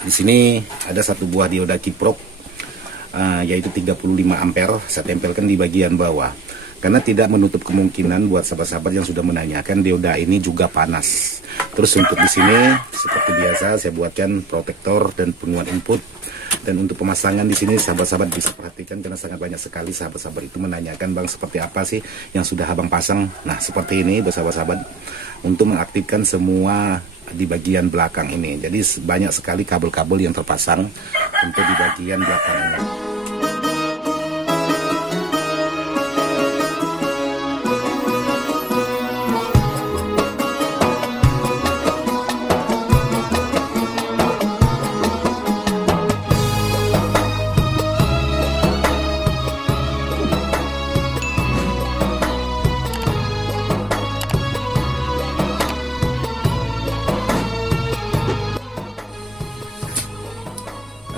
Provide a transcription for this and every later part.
Di sini ada satu buah dioda kiprok, yaitu 35 ampere. Saya tempelkan di bagian bawah. Karena tidak menutup kemungkinan buat sahabat-sahabat yang sudah menanyakan dioda ini juga panas. Terus untuk di sini seperti biasa saya buatkan protektor dan penguat input. Dan untuk pemasangan di sini sahabat-sahabat bisa perhatikan karena sangat banyak sekali sahabat-sahabat itu menanyakan, Bang, seperti apa sih yang sudah Abang pasang. Nah, seperti ini sahabat-sahabat, untuk mengaktifkan semua di bagian belakang ini. Jadi banyak sekali kabel-kabel yang terpasang untuk di bagian belakang ini.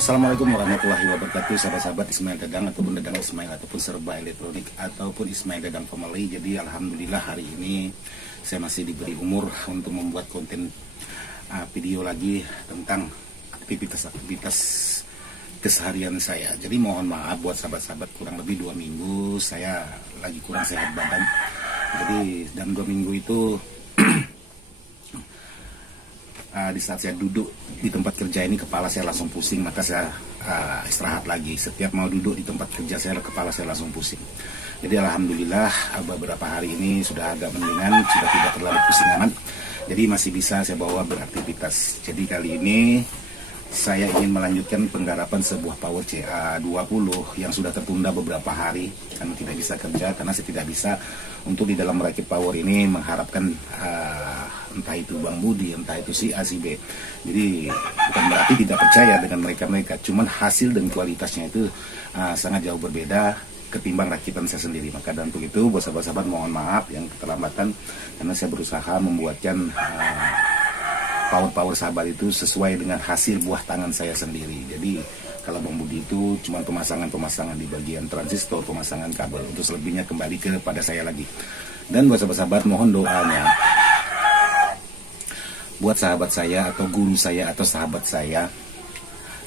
Assalamualaikum warahmatullahi wabarakatuh, sahabat-sahabat Ismail Dadang ataupun Dadang Ismail ataupun Serba Elektronik ataupun Ismail Dadang Family. Jadi alhamdulillah hari ini saya masih diberi umur untuk membuat konten video lagi tentang aktivitas-aktivitas keseharian saya. Jadi mohon maaf buat sahabat-sahabat, kurang lebih 2 minggu saya lagi kurang sehat badan. Jadi dalam 2 minggu itu di saat saya duduk di tempat kerja ini kepala saya langsung pusing, maka saya istirahat lagi. Setiap mau duduk di tempat kerja saya, kepala saya langsung pusing. Jadi alhamdulillah beberapa hari ini sudah agak mendingan, sudah tidak terlalu pusing amat. Jadi masih bisa saya bawa beraktivitas. Jadi kali ini saya ingin melanjutkan penggarapan sebuah power CA20 yang sudah tertunda beberapa hari karena tidak bisa kerja, karena saya tidak bisa untuk di dalam merakit power ini mengharapkan entah itu Bang Budi, entah itu si A, si B. Jadi bukan berarti tidak percaya dengan mereka-mereka, cuman hasil dan kualitasnya itu sangat jauh berbeda ketimbang rakitan saya sendiri. Maka dan untuk itu buat sahabat-sahabat mohon maaf yang keterlambatan, karena saya berusaha membuatkan power sahabat itu sesuai dengan hasil buah tangan saya sendiri. Jadi kalau Bang Budi itu cuma pemasangan di bagian transistor, pemasangan kabel. Untuk selebihnya kembali kepada saya lagi. Dan buat sahabat-sahabat mohon doanya buat sahabat saya atau guru saya atau sahabat saya.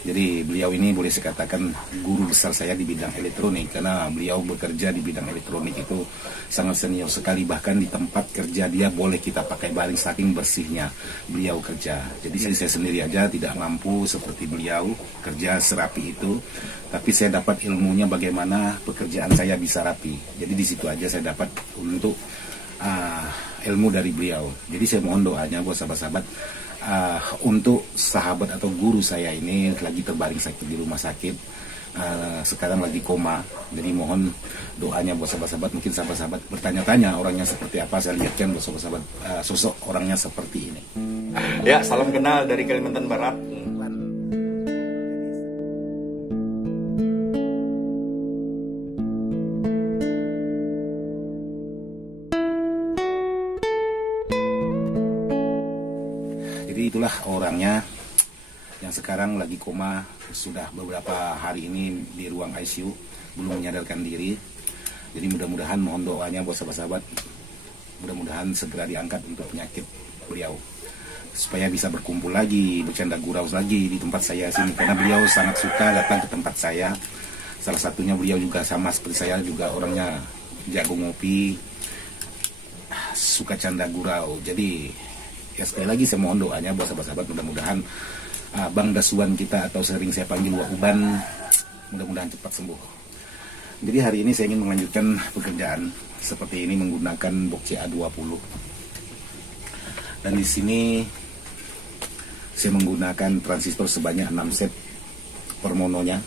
Jadi beliau ini boleh saya katakan guru besar saya di bidang elektronik, karena beliau bekerja di bidang elektronik itu sangat senior sekali. Bahkan di tempat kerja dia boleh kita pakai baling saking bersihnya beliau kerja. Jadi saya sendiri aja tidak mampu seperti beliau kerja serapi itu, tapi saya dapat ilmunya bagaimana pekerjaan saya bisa rapi. Jadi di situ aja saya dapat untuk ilmu dari beliau. Jadi saya mohon doanya buat sahabat-sahabat untuk sahabat atau guru saya ini lagi terbaring sakit di rumah sakit, sekarang lagi koma. Jadi mohon doanya buat sahabat-sahabat. Mungkin sahabat-sahabat bertanya-tanya orangnya seperti apa, saya lihatkan buat sahabat-sahabat sosok orangnya seperti ini. Ya, salam kenal dari Kalimantan Barat. Jadi itulah orangnya yang sekarang lagi koma, sudah beberapa hari ini di ruang ICU, belum menyadarkan diri. Jadi mudah-mudahan mohon doanya buat sahabat-sahabat, mudah-mudahan segera diangkat untuk penyakit beliau, supaya bisa berkumpul lagi, bercanda gurau lagi di tempat saya sini. Karena beliau sangat suka datang ke tempat saya. Salah satunya beliau juga sama seperti saya, juga orangnya jago ngopi, suka canda gurau. Jadi ya sekali lagi saya mohon doanya buat sahabat-sahabat, mudah-mudahan Bang Dasuan kita atau sering saya panggil Wak Uban, mudah-mudahan cepat sembuh. Jadi hari ini saya ingin melanjutkan pekerjaan seperti ini menggunakan box CA20. Dan di sini saya menggunakan transistor sebanyak 6 set per mononya.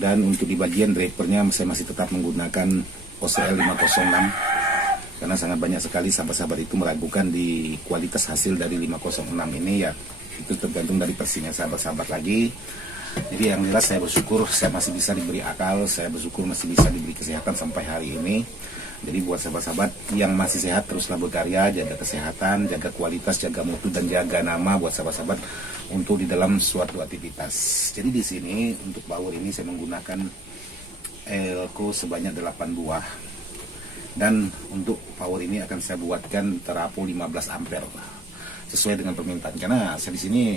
Dan untuk di bagian drivernya saya masih tetap menggunakan OCL 506. Karena sangat banyak sekali sahabat-sahabat itu meragukan di kualitas hasil dari 506 ini, ya itu tergantung dari versinya sahabat-sahabat lagi. Jadi yang jelas saya bersyukur saya masih bisa diberi akal, saya bersyukur masih bisa diberi kesehatan sampai hari ini. Jadi buat sahabat-sahabat yang masih sehat, teruslah berkarya, jaga kesehatan, jaga kualitas, jaga mutu, dan jaga nama buat sahabat-sahabat untuk di dalam suatu aktivitas. Jadi di sini untuk power ini saya menggunakan Elco sebanyak 8 buah. Dan untuk power ini akan saya buatkan terapo 15 ampere sesuai dengan permintaan. Karena saya di sini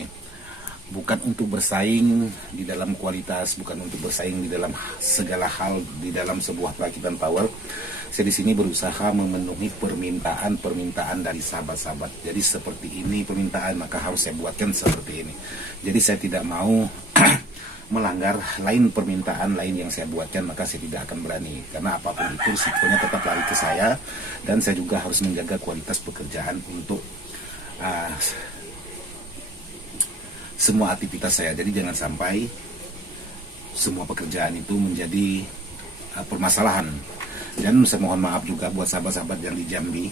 bukan untuk bersaing di dalam kualitas, bukan untuk bersaing di dalam segala hal di dalam sebuah perakitan power. Saya di sini berusaha memenuhi permintaan dari sahabat-sahabat. Jadi seperti ini permintaan, maka harus saya buatkan seperti ini. Jadi saya tidak mau melanggar permintaan lain yang saya buatkan, maka saya tidak akan berani. Karena apapun itu risikonya tetap lari ke saya, dan saya juga harus menjaga kualitas pekerjaan untuk semua aktivitas saya. Jadi jangan sampai semua pekerjaan itu menjadi permasalahan. Dan saya mohon maaf juga buat sahabat-sahabat yang di Jambi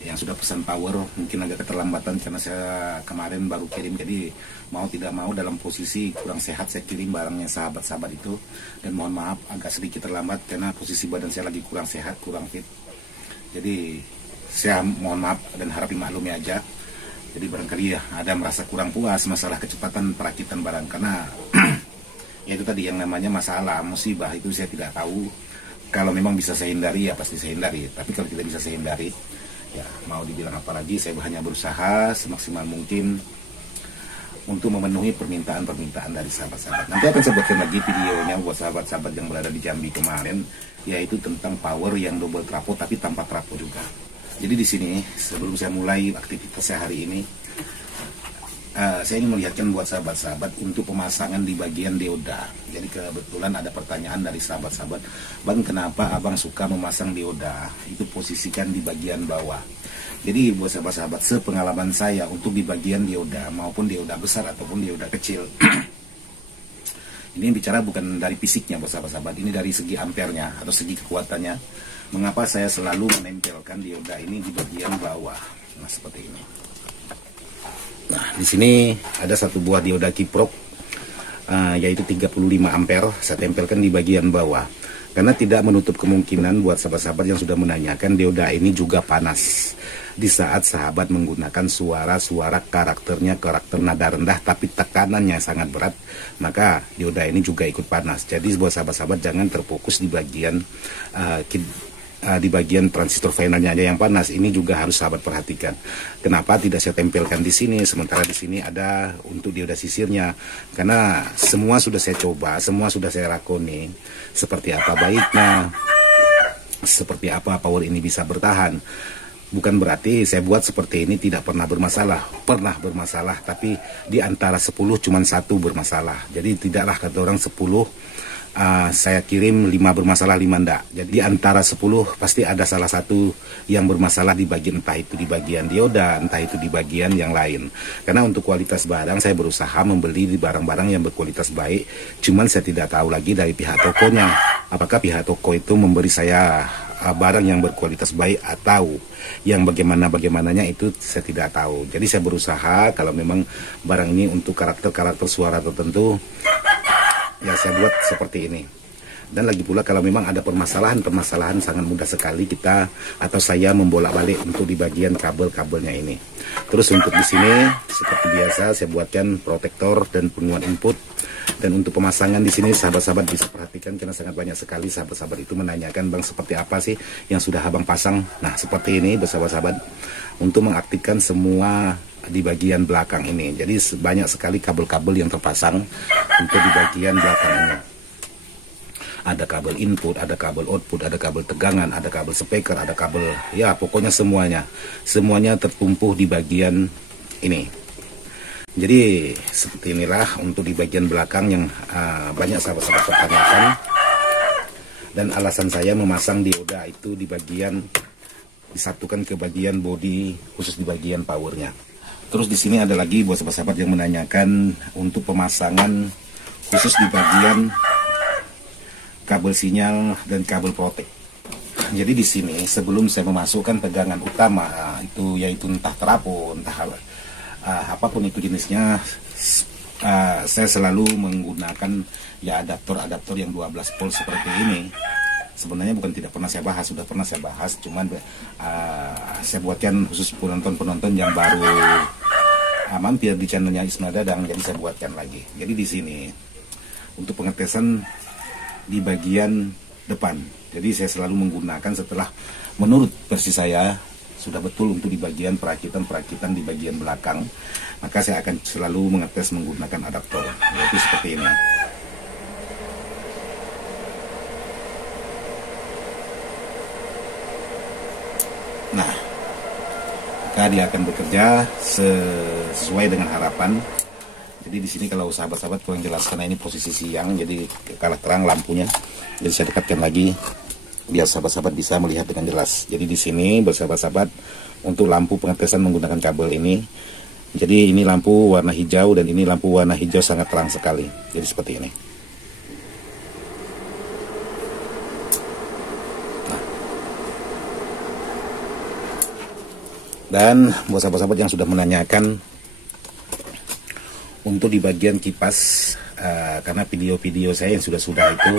yang sudah pesan power, mungkin agak keterlambatan karena saya kemarin baru kirim. Jadi mau tidak mau dalam posisi kurang sehat saya kirim barangnya sahabat-sahabat itu. Dan mohon maaf agak sedikit terlambat karena posisi badan saya lagi kurang sehat, kurang fit. Jadi saya mohon maaf dan harap dimaklumi aja. Jadi barangkali ya ada merasa kurang puas masalah kecepatan perakitan barang, karena ya itu tadi yang namanya masalah, musibah itu saya tidak tahu. Kalau memang bisa saya hindari ya pasti saya hindari, tapi kalau tidak bisa saya hindari ya mau dibilang apa lagi. Saya hanya berusaha semaksimal mungkin untuk memenuhi permintaan-permintaan dari sahabat-sahabat. Nanti akan saya buatkan lagi videonya buat sahabat-sahabat yang berada di Jambi kemarin, yaitu tentang power yang double trapo tapi tanpa trapo juga. Jadi di sini sebelum saya mulai aktivitas saya hari ini, saya ingin melihatkan buat sahabat-sahabat untuk pemasangan di bagian dioda. Jadi kebetulan ada pertanyaan dari sahabat-sahabat, Bang, kenapa abang suka memasang dioda itu posisikan di bagian bawah? Jadi buat sahabat-sahabat, sepengalaman saya untuk di bagian dioda maupun dioda besar ataupun dioda kecil, ini bicara bukan dari fisiknya buat sahabat-sahabat, ini dari segi ampernya atau segi kekuatannya. Mengapa saya selalu menempelkan dioda ini di bagian bawah? Nah, seperti ini. Nah, di sini ada satu buah dioda kiprok, yaitu 35 ampere. Saya tempelkan di bagian bawah. Karena tidak menutup kemungkinan buat sahabat-sahabat yang sudah menanyakan, dioda ini juga panas. Di saat sahabat menggunakan suara karakter nada rendah tapi tekanannya sangat berat, maka dioda ini juga ikut panas. Jadi buat sahabat-sahabat jangan terfokus di bagian transistor finalnya aja yang panas. Ini juga harus sahabat perhatikan. Kenapa tidak saya tempelkan di sini, sementara di sini ada untuk dioda sisirnya? Karena semua sudah saya coba, semua sudah saya lakoni. Seperti apa baiknya, seperti apa power ini bisa bertahan. Bukan berarti saya buat seperti ini tidak pernah bermasalah. Pernah bermasalah, tapi di antara 10 cuma 1 bermasalah. Jadi tidaklah kata orang 10 saya kirim 5 bermasalah, 5 enggak. Jadi di antara 10 pasti ada salah satu yang bermasalah di bagian, entah itu di bagian dioda, entah itu di bagian yang lain. Karena untuk kualitas barang saya berusaha membeli di barang-barang yang berkualitas baik. Cuman saya tidak tahu lagi dari pihak tokonya, apakah pihak toko itu memberi saya barang yang berkualitas baik atau yang bagaimananya itu saya tidak tahu. Jadi saya berusaha kalau memang barang ini untuk karakter suara tertentu, ya saya buat seperti ini. Dan lagi pula kalau memang ada permasalahan sangat mudah sekali kita atau saya membolak-balik untuk di bagian kabel-kabelnya ini. Terus untuk di sini seperti biasa saya buatkan protektor dan penguat input. Dan untuk pemasangan di sini sahabat-sahabat bisa perhatikan karena sangat banyak sekali sahabat-sahabat itu menanyakan, Bang, seperti apa sih yang sudah abang pasang? Nah, seperti ini sahabat-sahabat, untuk mengaktifkan semua di bagian belakang ini. Jadi banyak sekali kabel-kabel yang terpasang untuk di bagian belakang ini. Ada kabel input, ada kabel output, ada kabel tegangan, ada kabel speaker, ada kabel, ya pokoknya semuanya tertumpu di bagian ini. Jadi seperti inilah untuk di bagian belakang yang banyak sahabat-sahabat pertanyakan. Dan alasan saya memasang dioda itu di bagian, disatukan ke bagian bodi khusus di bagian powernya. Terus di sini ada lagi buat sahabat-sahabat yang menanyakan untuk pemasangan khusus di bagian kabel sinyal dan kabel protek. Jadi di sini sebelum saya memasukkan tegangan utama itu yaitu entah trapo, entah apapun itu jenisnya, saya selalu menggunakan ya adaptor yang 12 volt seperti ini. Sebenarnya bukan tidak pernah saya bahas, sudah pernah saya bahas, cuman saya buatkan khusus penonton-penonton yang baru mampir di channelnya Ismail Dadang, jadi saya buatkan lagi. Jadi di sini untuk pengetesan di bagian depan, jadi saya selalu menggunakan setelah menurut versi saya sudah betul untuk di bagian perakitan di bagian belakang, maka saya akan selalu mengetes menggunakan adaptor, yaitu seperti ini. Nah, maka dia akan bekerja sesuai dengan harapan. Jadi di sini kalau sahabat-sahabat kurang jelas karena ini posisi siang, jadi kalah terang lampunya. Jadi saya dekatkan lagi biar sahabat-sahabat bisa melihat dengan jelas. Jadi di sini bersahabat-sahabat untuk lampu pengetesan menggunakan kabel ini. Jadi ini lampu warna hijau dan ini lampu warna hijau sangat terang sekali. Jadi seperti ini. Dan buat sahabat-sahabat yang sudah menanyakan untuk di bagian kipas, karena video-video saya yang sudah itu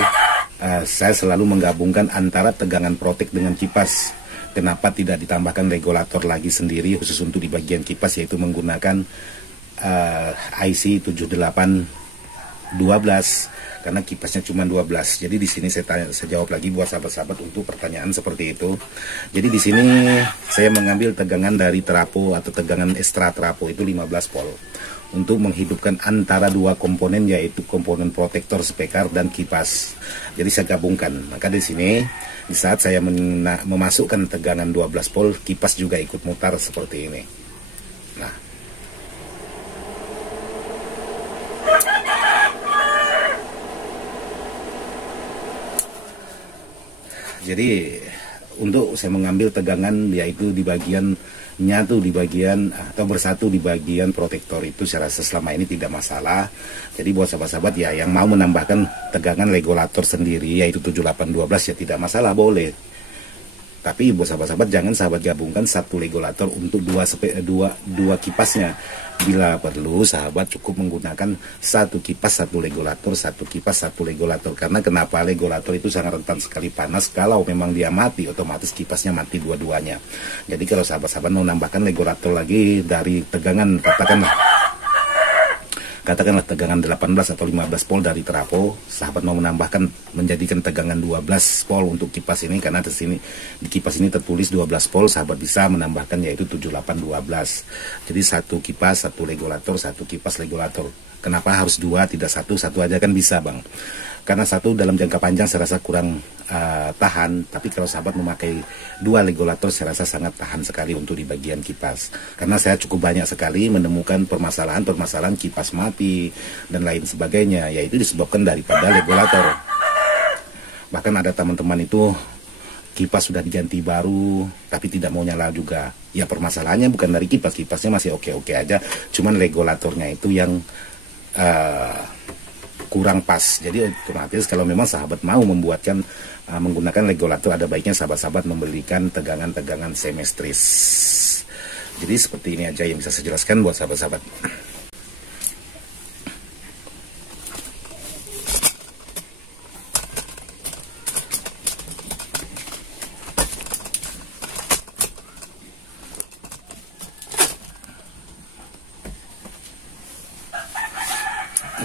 saya selalu menggabungkan antara tegangan protek dengan kipas. Kenapa tidak ditambahkan regulator lagi sendiri khusus untuk di bagian kipas, yaitu menggunakan IC 7812 karena kipasnya cuma 12. Jadi di sini saya jawab lagi buat sahabat-sahabat untuk pertanyaan seperti itu. Jadi di sini saya mengambil tegangan dari trapo atau tegangan ekstra trapo itu 15 volt untuk menghidupkan antara dua komponen, yaitu komponen protektor spekar dan kipas. Jadi saya gabungkan. Maka di sini di saat saya memasukkan tegangan 12 volt, kipas juga ikut mutar seperti ini. Nah, jadi untuk saya mengambil tegangan yaitu di bagian nyatu di bagian atau bersatu di bagian protektor itu saya rasa selama ini tidak masalah. Jadi buat sahabat-sahabat ya yang mau menambahkan tegangan regulator sendiri yaitu 7812 ya tidak masalah, boleh. Tapi buat sahabat-sahabat jangan sahabat gabungkan satu regulator untuk dua kipasnya. Bila perlu sahabat cukup menggunakan satu kipas satu regulator, satu kipas satu regulator. Karena kenapa regulator itu sangat rentan sekali panas, kalau memang dia mati otomatis kipasnya mati dua-duanya. Jadi kalau sahabat-sahabat mau menambahkan regulator lagi dari tegangan katakanlah tegangan 18 atau 15 volt dari trapo, sahabat mau menambahkan menjadikan tegangan 12 volt untuk kipas ini, karena di sini di kipas ini tertulis 12 volt, sahabat bisa menambahkan yaitu 7812. Jadi satu kipas satu regulator, satu kipas regulator. Kenapa harus dua, tidak satu aja kan bisa bang? Karena satu dalam jangka panjang saya rasa kurang tahan, tapi kalau sahabat memakai dua regulator saya rasa sangat tahan sekali untuk di bagian kipas. Karena saya cukup banyak sekali menemukan permasalahan kipas mati dan lain sebagainya, yaitu disebabkan daripada regulator. Bahkan ada teman-teman itu kipas sudah diganti baru tapi tidak mau nyala juga. Ya permasalahannya bukan dari kipasnya masih oke-oke aja, cuman regulatornya itu yang kurang pas. Jadi otomatis kalau memang sahabat mau membuatkan menggunakan regulator, ada baiknya sahabat-sahabat memberikan tegangan-tegangan semestris. Jadi seperti ini aja yang bisa saya jelaskan buat sahabat-sahabat.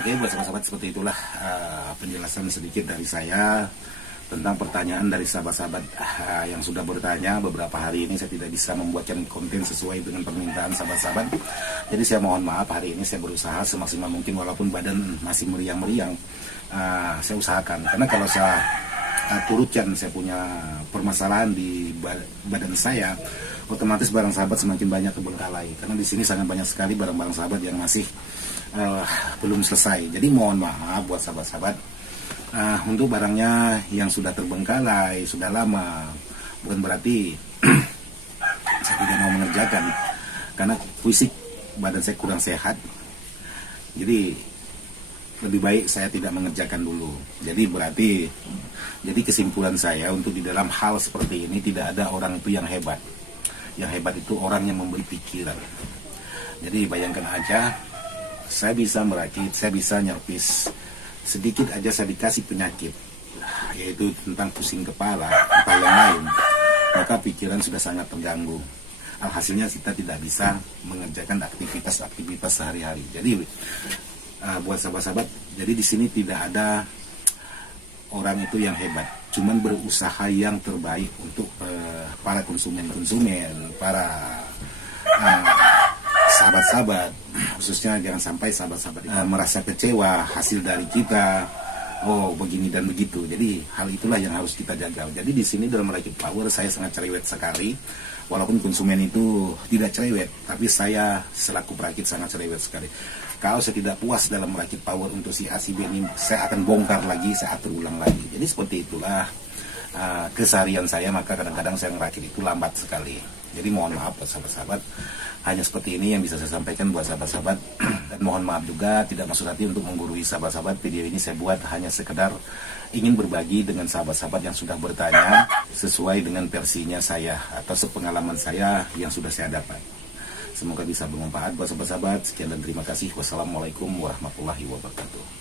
Oke, buat sahabat-sahabat seperti itulah penjelasan sedikit dari saya tentang pertanyaan dari sahabat-sahabat yang sudah bertanya. Beberapa hari ini saya tidak bisa membuatkan konten sesuai dengan permintaan sahabat-sahabat. Jadi saya mohon maaf, hari ini saya berusaha semaksimal mungkin walaupun badan masih meriang-meriang. Saya usahakan, karena kalau saya turutkan saya punya permasalahan di badan saya, otomatis barang sahabat semakin banyak terbengkalai. Karena di sini sangat banyak sekali barang-barang sahabat yang masih belum selesai. Jadi mohon maaf buat sahabat-sahabat untuk barangnya yang sudah terbengkalai sudah lama, bukan berarti saya tidak mau mengerjakan, karena fisik badan saya kurang sehat. Jadi lebih baik saya tidak mengerjakan dulu. Jadi kesimpulan saya untuk di dalam hal seperti ini tidak ada orang itu yang hebat. Yang hebat itu orang yang memberi pikiran. Jadi bayangkan aja, saya bisa merakit, saya bisa nyerpis, sedikit aja saya dikasih penyakit, yaitu tentang pusing kepala atau yang lain, maka pikiran sudah sangat terganggu. Alhasilnya kita tidak bisa mengerjakan aktivitas sehari-hari. Jadi buat sahabat-sahabat, jadi di sini tidak ada orang itu yang hebat. cuman berusaha yang terbaik untuk para konsumen, para sahabat-sahabat, khususnya jangan sampai sahabat-sahabat merasa kecewa hasil dari kita, oh begini dan begitu. Jadi hal itulah yang harus kita jaga. Jadi di sini dalam Rakit Power saya sangat cerewet sekali, walaupun konsumen itu tidak cerewet, tapi saya selaku perakit sangat cerewet sekali. Kalau saya tidak puas dalam Rakit Power untuk si A, si B ini, saya akan bongkar lagi, saya atur ulang lagi. Jadi seperti itulah keseharian saya, maka kadang-kadang saya ngerakit itu lambat sekali. Jadi mohon maaf buat sahabat-sahabat, hanya seperti ini yang bisa saya sampaikan buat sahabat-sahabat. Dan mohon maaf juga, tidak maksud hati untuk menggurui sahabat-sahabat. Video ini saya buat hanya sekedar ingin berbagi dengan sahabat-sahabat yang sudah bertanya sesuai dengan versinya saya atau sepengalaman saya yang sudah saya dapat. Semoga bisa bermanfaat buat sahabat-sahabat. Sekian dan terima kasih. Wassalamualaikum warahmatullahi wabarakatuh.